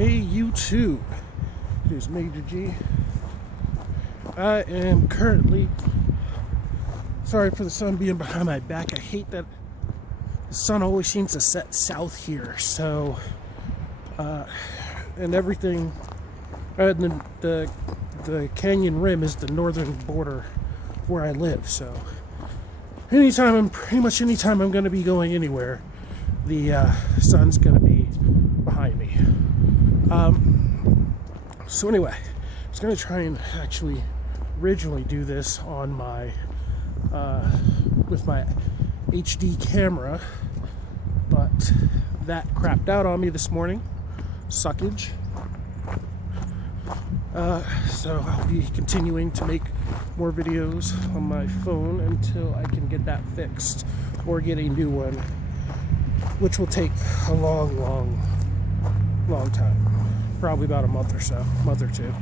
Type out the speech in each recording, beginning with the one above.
Hey YouTube, it is Major G. I am currently, sorry for the sun being behind my back. I hate that the sun always seems to set south here. So, and everything, the canyon rim is the northern border where I live. So, pretty much anytime I'm going to be going anywhere, the sun's going to be behind me. So anyway, I was going to try and actually originally do this on my with my HD camera, but that crapped out on me this morning. Suckage. So I'll be continuing to make more videos on my phone until I can get that fixed or get a new one, which will take a long time. Probably about a month or two.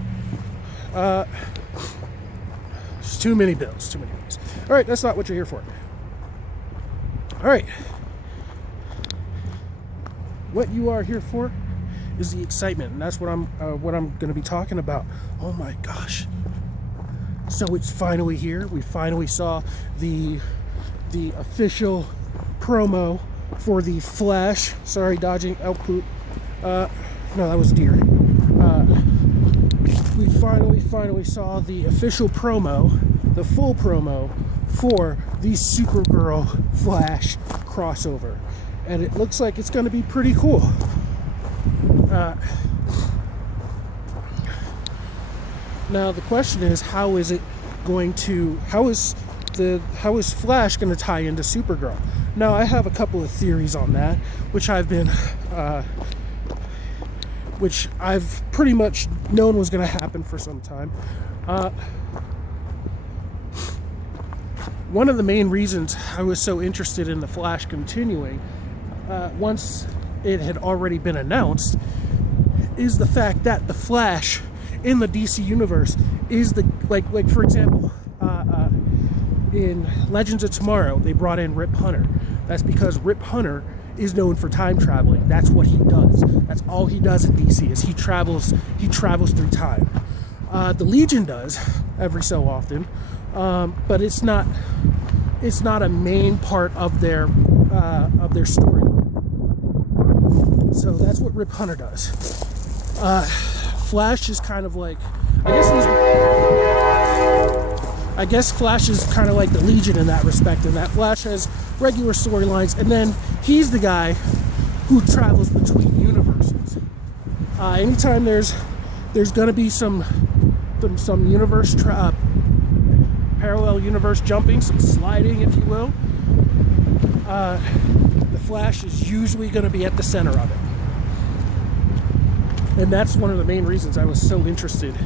Just too many bills. All right, that's not what you're here for. All right. What you are here for is the excitement, and that's what I'm going to be talking about. Oh my gosh. So it's finally here. We finally saw the official promo for the Flash. Sorry, dodging elk poop. No, that was deer. We finally saw the official promo, the full promo for the Supergirl Flash crossover, and it looks like it's going to be pretty cool. Now the question is, how is Flash going to tie into Supergirl? Now I have a couple of theories on that, which I've pretty much known was going to happen for some time. One of the main reasons I was so interested in the Flash continuing, once it had already been announced, is the fact that the Flash in the DC universe is like for example, in Legends of Tomorrow, they brought in Rip Hunter. That's because Rip Hunter is known for time traveling. That's what he does. That's all he does in DC, is he travels through time. The Legion does every so often, but it's not a main part of their story. So that's what Rip Hunter does. Flash is kind of like, I guess Flash is kind of like the Legion in that respect, in that Flash has regular storylines, and then he's the guy who travels between universes. Anytime there's going to be some universe parallel universe jumping, some sliding, if you will, the Flash is usually going to be at the center of it. And that's one of the main reasons I was so interested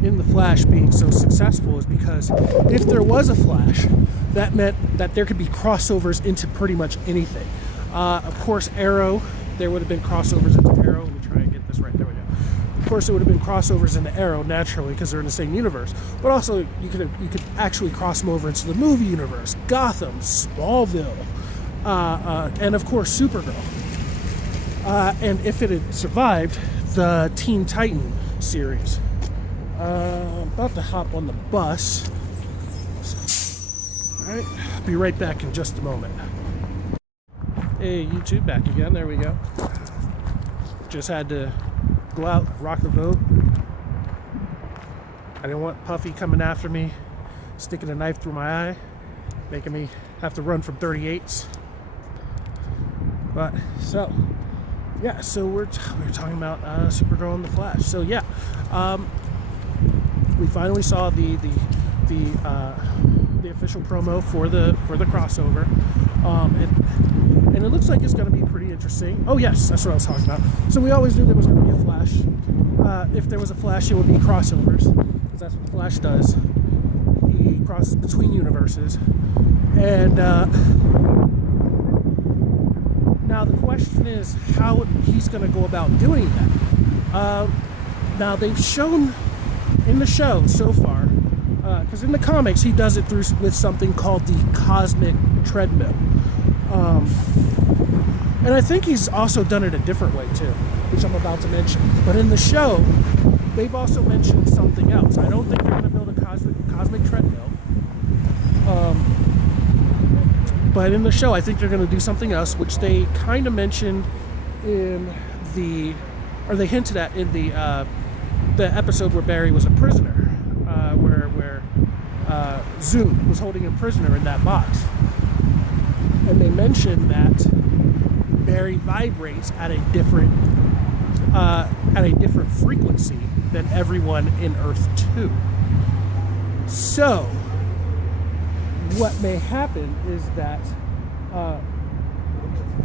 in the Flash being so successful, is because if there was a Flash, that meant that there could be crossovers into pretty much anything. Of course, Arrow, there would have been crossovers into Arrow. Let me try and get this right. There we go. Of course, there would have been crossovers into Arrow naturally because they're in the same universe. But also, you could actually cross them over into the movie universe, Gotham, Smallville, and of course, Supergirl. And if it had survived the Teen Titan series. I'm about to hop on the bus. Alright, I'll be right back in just a moment. Hey YouTube, back again, there we go. Just had to go out, rock the boat. I didn't want Puffy coming after me, sticking a knife through my eye, making me have to run from 38s. But, so, yeah, so we're talking about Supergirl and the Flash. So yeah, we finally saw the official promo for the crossover, and it looks like it's going to be pretty interesting. Oh yes, that's what I was talking about. So we always knew there was going to be a Flash. If there was a Flash, it would be crossovers, because that's what the Flash does. He crosses between universes, and now the question is how he's going to go about doing that. Now they've shown in the show so far, because in the comics he does it with something called the cosmic treadmill, and I think he's also done it a different way too. which I'm about to mention. But in the show, they've also mentioned something else. I don't think they're going to build a cosmic treadmill. But in the show, I think they're going to do something else, which they kind of mentioned in they hinted at in the episode where Barry was a prisoner, where Zoom was holding a prisoner in that box. And they mentioned that Barry vibrates at a different frequency than everyone in Earth 2. So, what may happen is that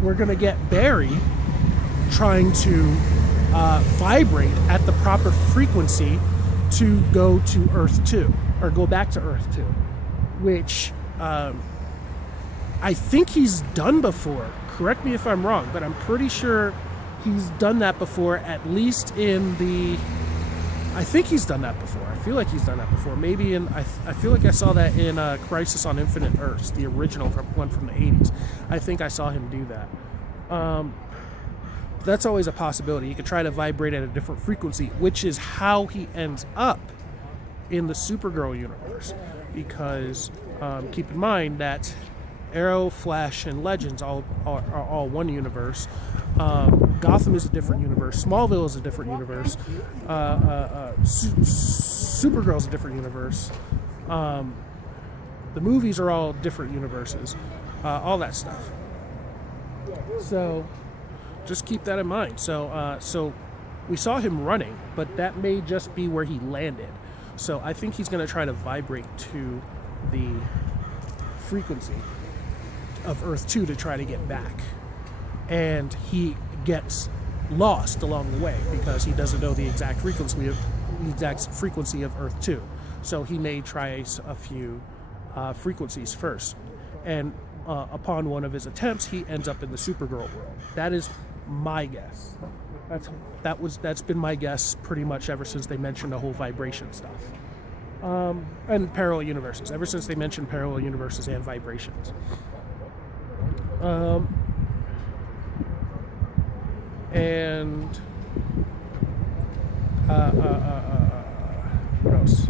we're going to get Barry trying to vibrate at the proper frequency to go to Earth 2, or go back to Earth 2, which I think he's done before. Correct me if I'm wrong, but I'm pretty sure he's done that before, at least in the... I think he's done that before. I feel like he's done that before. Maybe in... I feel like I saw that in Crisis on Infinite Earths, the original one from the 80s. I think I saw him do that. That's always a possibility. You could try to vibrate at a different frequency, which is how he ends up in the Supergirl universe. Because keep in mind that Arrow, Flash, and Legends are all one universe. Gotham is a different universe. Smallville is a different universe. Supergirl is a different universe. The movies are all different universes. All that stuff. So just keep that in mind. So we saw him running, but that may just be where he landed. So I think he's going to try to vibrate to the frequency of Earth 2 to try to get back. And he gets lost along the way because he doesn't know the exact frequency of Earth 2. So he may try a few frequencies first. And upon one of his attempts, he ends up in the Supergirl world. That is my guess. That's been my guess pretty much ever since they mentioned the whole vibration stuff. And parallel universes. Ever since they mentioned parallel universes and vibrations. And what else?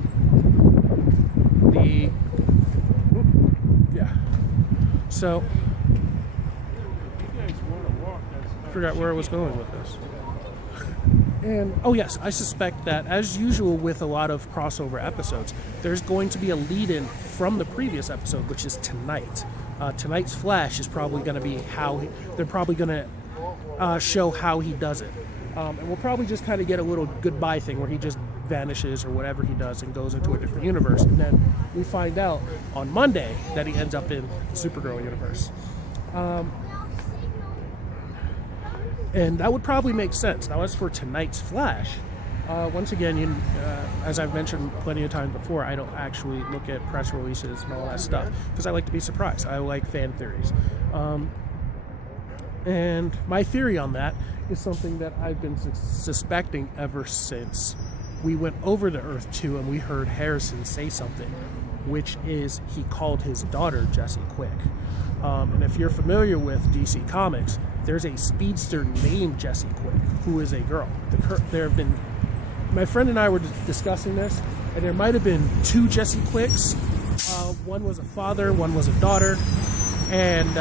So I forgot where I was going with this. And oh yes, I suspect that, as usual with a lot of crossover episodes, there's going to be a lead-in from the previous episode, which is tonight. Tonight's Flash is probably going to be they're probably going to show how he does it. And we'll probably just kind of get a little goodbye thing where he just vanishes or whatever he does and goes into a different universe. And then we find out on Monday that he ends up in the Supergirl universe. And that would probably make sense. Now, as for tonight's Flash, once again, as I've mentioned plenty of times before, I don't actually look at press releases and all that stuff because I like to be surprised. I like fan theories. And my theory on that is something that I've been suspecting ever since we went over to Earth 2 and we heard Harrison say something, which is he called his daughter Jessie Quick. And if you're familiar with DC Comics, there's a speedster named Jessie Quick who is a girl. My friend and I were discussing this, and there might have been two Jessie Quicks. One was a father, one was a daughter, and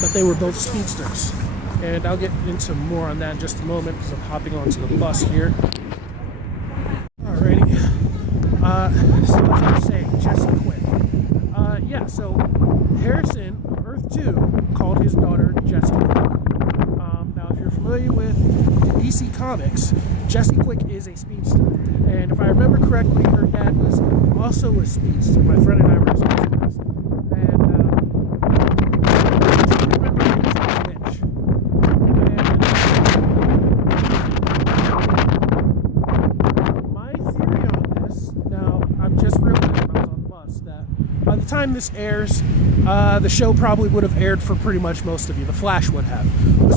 but they were both speedsters. And I'll get into more on that in just a moment because I'm hopping onto the bus here. Alrighty. So as I was saying, Jessie Quick. So Harrison, Earth 2, called his daughter Jessie Quick. Now, if you're familiar with DC Comics, Jessie Quick is a speedster. And if I remember correctly, her dad was also a speedster. My friend and I were discussing this. And I don't remember which. And my theory on this, now, I'm just realizing when I was on the bus that by the time this airs, the show probably would have aired for pretty much most of you. The Flash would have. The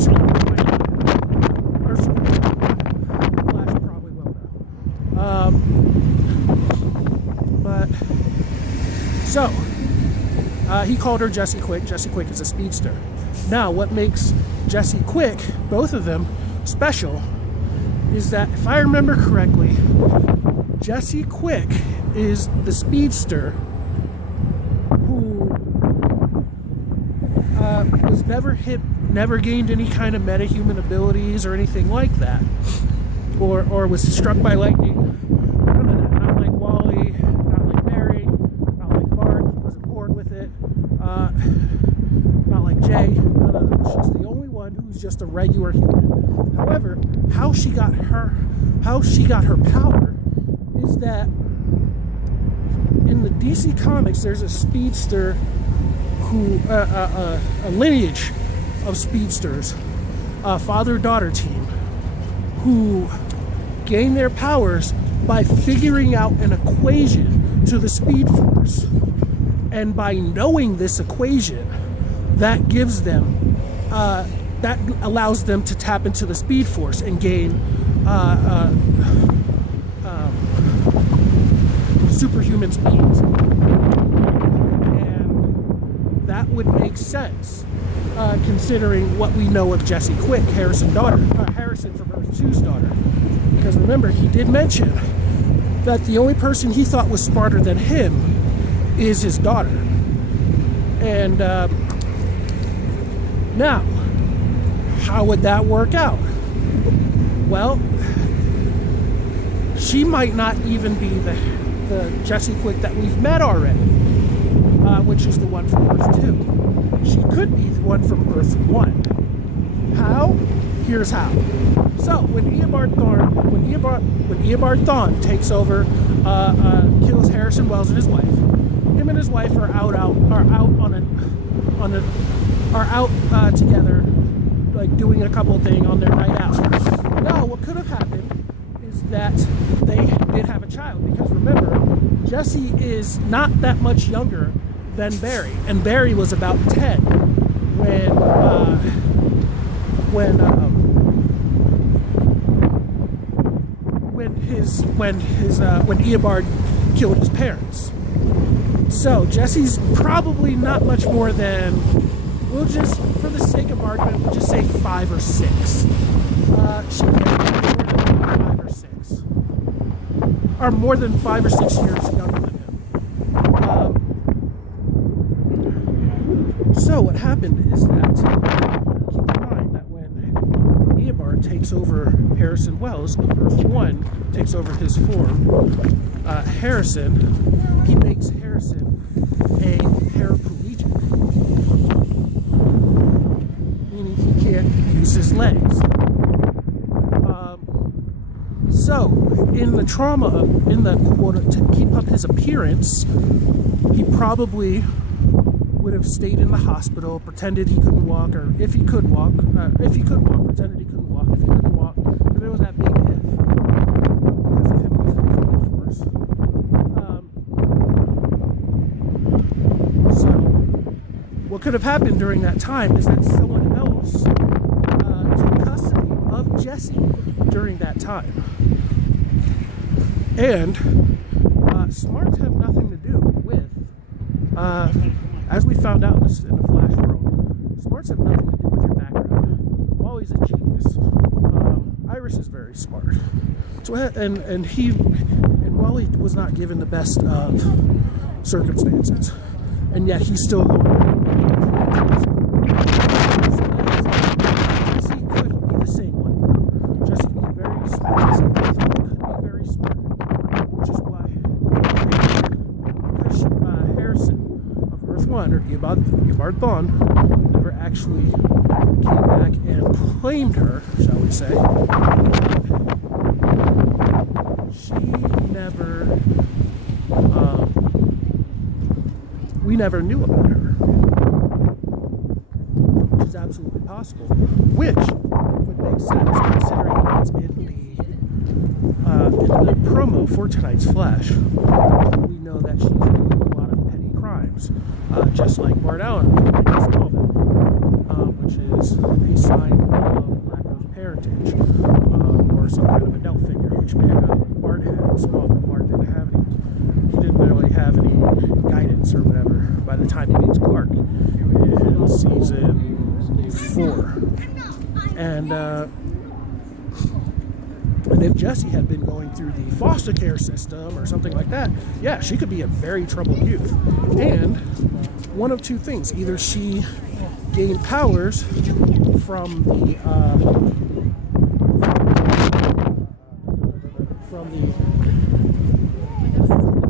Flash probably will now. He called her Jessie Quick. Jessie Quick is a speedster. Now, what makes Jessie Quick, both of them, special is that, if I remember correctly, Jesse Quick is the speedster who was never hit, never gained any kind of metahuman abilities or anything like that, or was struck by lightning. None of that. Not like Wally, not like Barry, not like Bart. He wasn't born with it. Not like Jay. None of them. She's the only one who's just a regular human. However, how she got her power is that in the DC Comics, there's a speedster who, a lineage of speedsters, a father-daughter team, who gain their powers by figuring out an equation to the Speed Force. And by knowing this equation, that gives them, that allows them to tap into the Speed Force and gain superhuman speeds. And that would make sense, considering what we know of Jesse Quick, Harrison from Earth 2's daughter. Because remember, he did mention that the only person he thought was smarter than him is his daughter. And now, how would that work out? Well, she might not even be the Jesse Quick that we've met already, which is the one from Earth 2. She could be the one from Earth 1. How? Here's how. So when Eobard Thawne takes over, kills Harrison Wells and his wife, him and his wife are out together, like doing a couple thing on their night out. Now, what could have happened is that they did have a child, because remember, Jesse is not that much younger than Barry, and Barry was about 10 when Eobard killed his parents. So Jesse's probably not much more than, we'll just, for the sake of argument, we'll just say 5 or 6. She can't be more than 5 or 6. Or more than 5 or 6 years younger than him. So what happened is that, keep in mind that when Eobard takes over Harrison Wells of Earth 1, takes over his form, he makes Harrison a paraplegic, meaning he can't use his legs. So, in the trauma of, to keep up his appearance, he probably would have stayed in the hospital, pretended he couldn't walk, or if he could walk, pretended he couldn't walk, if he couldn't walk, but there was that big if, because of him losing his Speed Force. So, what could have happened during that time is that someone else took custody of Jesse during that time. And smarts have nothing to do with, as we found out in the Flash world, smarts have nothing to do with your background. Wally's a genius. Iris is very smart. So and Wally was not given the best of circumstances, and yet he's still going. Jesse could be the same way. Jesse could be very smart. Jesse could be very smart, which is why Harrison of Earth 1, or Eobard Thawne, never actually came back and claimed her, shall we say. We never knew about her, which is absolutely possible, which would make sense considering what's in the promo for tonight's Flash. We know that she's doing a lot of petty crimes, just like Bart Allen in Smallville, which is a sign of lack of parentage, or some kind of adult figure, which Bart had in Smallville. Bart didn't really have any guidance or whatever by the time he meets Clark in season 4. And And if Jessie had been going through the foster care system or something like that, yeah, she could be a very troubled youth. And one of two things: either she gained powers from the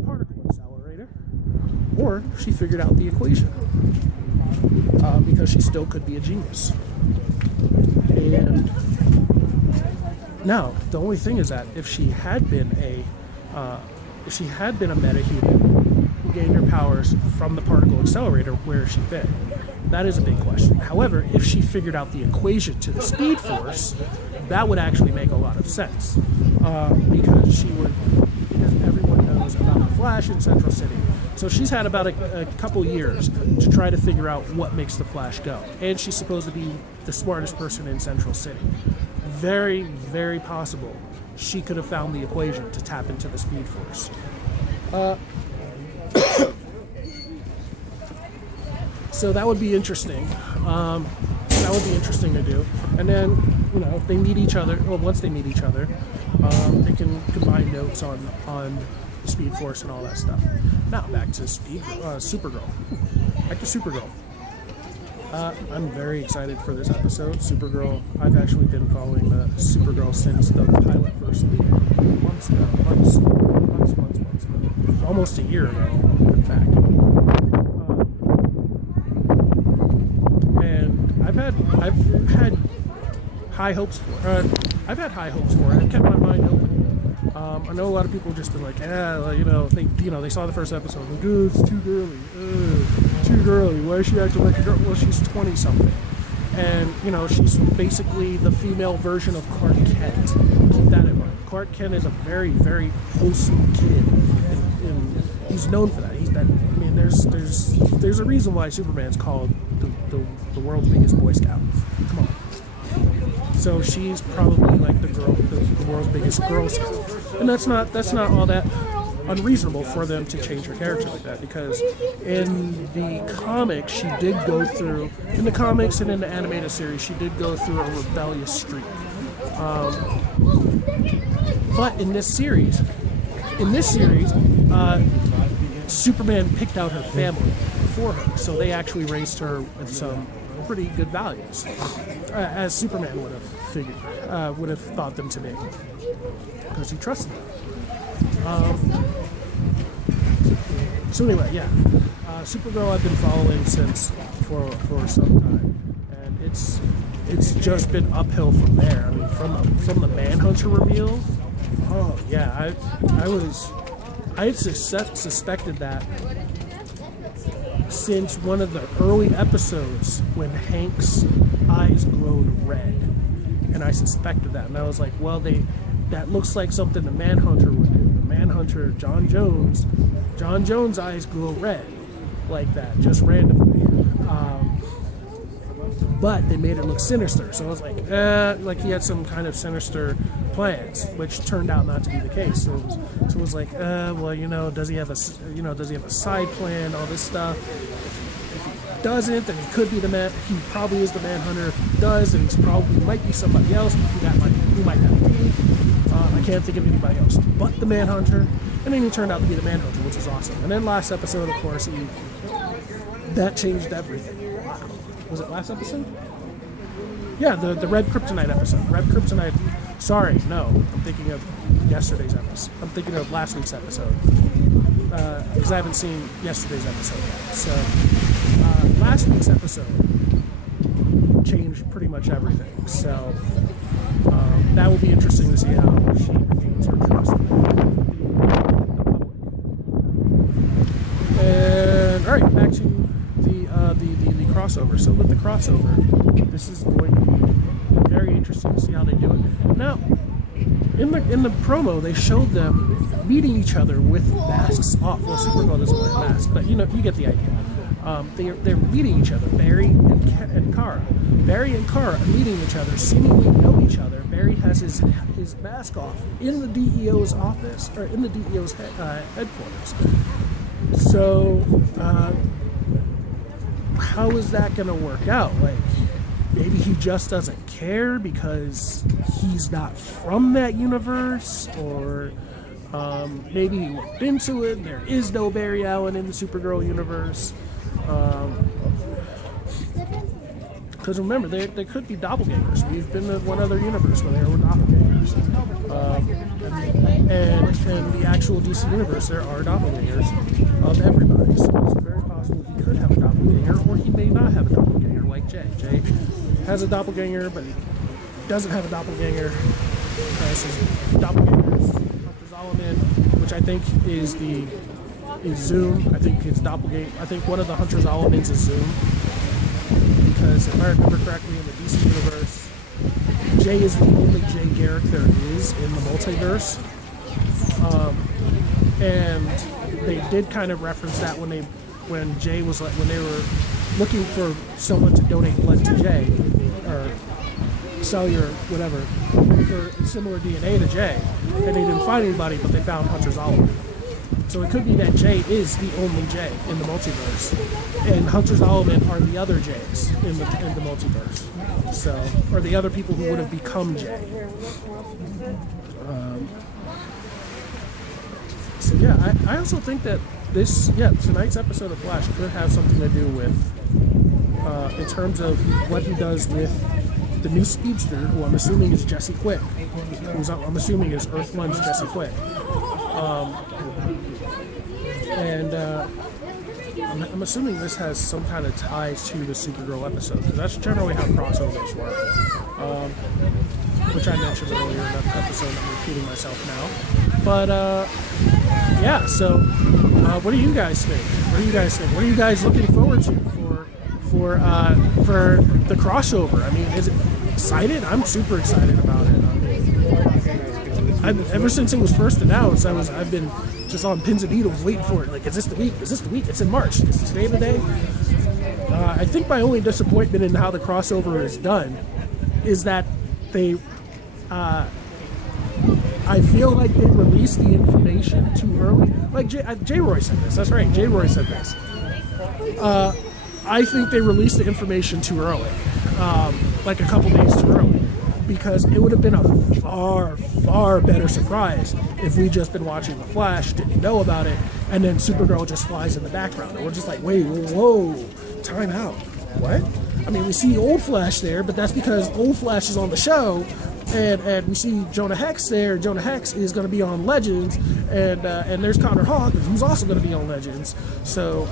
particle accelerator, or she figured out the equation, because she still could be a genius. And now the only thing is that if she had been a metahuman who gained her powers from the particle accelerator, where has she been? That is a big question. However, if she figured out the equation to the Speed Force, that would actually make a lot of sense, because everyone knows about the Flash in Central City. So she's had about a couple years to try to figure out what makes the Flash go, and she's supposed to be the smartest person in Central City. Very, very possible she could have found the equation to tap into the Speed Force. So that would be interesting. That would be interesting to do. And then, if they meet each other, well, once they meet each other, they can combine notes on Speed Force and all that stuff. Now back to Supergirl. Back to Supergirl. I'm very excited for this episode. Supergirl, I've actually been following Supergirl since the pilot first months ago. Almost a year ago, in fact. And I've had high hopes for it. I've kept my mind open. I know a lot of people have just been like, they saw the first episode, like, it's too girly. Too girly. Why is she acting like a girl? Well, she's 20-something. And, she's basically the female version of Clark Kent. Keep that in mind. Clark Kent is a very, very wholesome kid. And he's known for that. There's a reason why Superman's called the world's biggest Boy Scout. Come on. So she's probably like the world's biggest Girl Scout. And that's not all that unreasonable for them to change her character like that, because in the comics and in the animated series, she did go through a rebellious streak. But in this series, Superman picked out her family for her, so they actually raised her with some pretty good values, as Superman would have thought them to be, because he trusted them. So anyway, yeah, Supergirl I've been following for some time, and it's just been uphill from there. I mean, from the Manhunter reveal. Oh yeah, I had suspected that since one of the early episodes when Hank's eyes glowed red, and I suspected that, and I was like, well, that looks like something the Manhunter would do. The Manhunter, John Jones' eyes glow red like that, just randomly. But they made it look sinister, so I was like he had some kind of sinister plans, which turned out not to be the case. So it was like, does he have a side plan? All this stuff. If he doesn't, then he could be he probably is the Manhunter. If he does, then might be somebody else. Who might that be? I can't think of anybody else but the Manhunter. And then he turned out to be the Manhunter, which is awesome. And then last episode, of course, that changed everything. Wow. Was it last episode? Yeah, the Red Kryptonite episode. Red Kryptonite. Sorry, no. I'm thinking of yesterday's episode. I'm thinking of last week's episode. Because I haven't seen yesterday's episode yet. So, last week's episode changed pretty much everything. So, that will be interesting to see how she gains her trust in the public. And, alright, back to the crossover. So with the crossover, this is going to be very interesting to see how they do it. Now, in the promo, they showed them meeting each other with masks off. Well, Supergirl doesn't wear a mask, but you get the idea. They're meeting each other, Barry and Kara. Barry and Kara are meeting each other, seemingly know each other. Barry has his mask off in the DEO's office, or in the DEO's headquarters. So, how is that going to work out? maybe he just doesn't care because he's not from that universe, or maybe he looked into it and there is no Barry Allen in the Supergirl universe. Because remember, there could be doppelgangers. We've been to one other universe where there were doppelgangers. And in the actual DC universe, there are doppelgangers of everybody. So it's very possible he could have a doppelganger, or he may not have a doppelganger like Jay. Jay has a doppelganger, but he doesn't have a doppelganger. This is doppelgangers. Zolomon, which I think is Zoom. I think it's doppelganger. I think one of the Hunter Zolomons is Zoom. Because if I remember correctly, in the DC universe, Jay is the only Jay Garrick there is in the multiverse. And they did kind of reference that when they were looking for someone to donate blood to Jay, or cellular whatever, for similar DNA to Jay, and they didn't find anybody, but they found Hunter Zolomon. So it could be that Jay is the only Jay in the multiverse, and Hunter Zolomon are the other Jays in the multiverse. So, or the other people who would have become Jay. So yeah, I also think that tonight's episode of Flash could have something to do with, in terms of what he does with the new speedster, who I'm assuming is Jesse Quick. I'm assuming is Earth One's Jesse Quick. I'm assuming this has some kind of ties to the Supergirl episode, because that's generally how crossovers work. Which I mentioned earlier in that episode. I'm repeating myself now. But yeah. So, what do you guys think? What are you guys looking forward to for the crossover? I mean, is it excited? I'm super excited about it. Ever since it was first announced, I've been just on pins and needles waiting for it. Like, is this the week? Is this the week? It's in March. Is today the day? I think my only disappointment in how the crossover is done is that they, I feel like they released the information too early. Like J. Roy said this. That's right. J. Roy said this. I think they released the information too early, like a couple days too early. Because it would have been a far, far better surprise if we just been watching The Flash, didn't know about it, and then Supergirl just flies in the background. And we're just like, wait, whoa, time out. What? I mean, we see old Flash there, but that's because old Flash is on the show, and we see Jonah Hex there. Jonah Hex is going to be on Legends, and there's Connor Hawke, who's also going to be on Legends. So,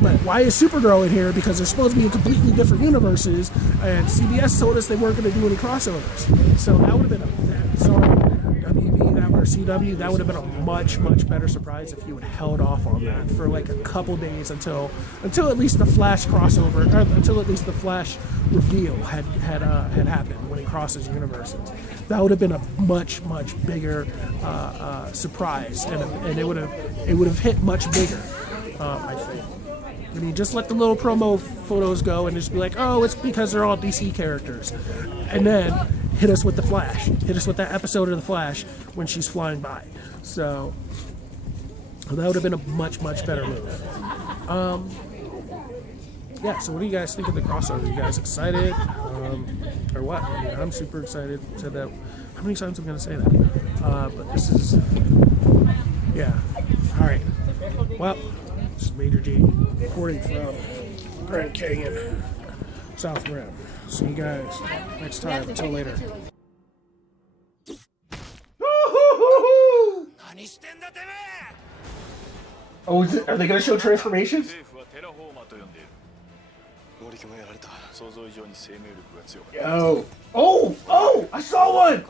but why is Supergirl in here? Because they're supposed to be in completely different universes, and CBS told us they weren't going to do any crossovers. So that would have been WB, that or CW, that would have been a much, much better surprise if you had held off on that for like a couple days until at least the Flash crossover, or until at least the Flash reveal had happened when he crosses universes. That would have been a much, much bigger surprise, and it would have hit much bigger. I think. I mean, just let the little promo photos go and just be like, oh, it's because they're all DC characters, and then hit us with the Flash. Hit us with that episode of the Flash when she's flying by. So that would have been a much, much better move. Yeah, so what do you guys think of the crossover? Are you guys excited? Or what? I mean, I'm super excited. Said that. How many times am I going to say that? But this is... Yeah. All right. Well, this is Major G reporting from Grand Canyon, South Rim. See you guys next time. Until later. Oh, are they going to show transformations? Yo. Oh, I saw one.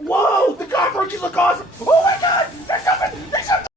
Whoa, the cockroaches look awesome. Oh my god, there's something.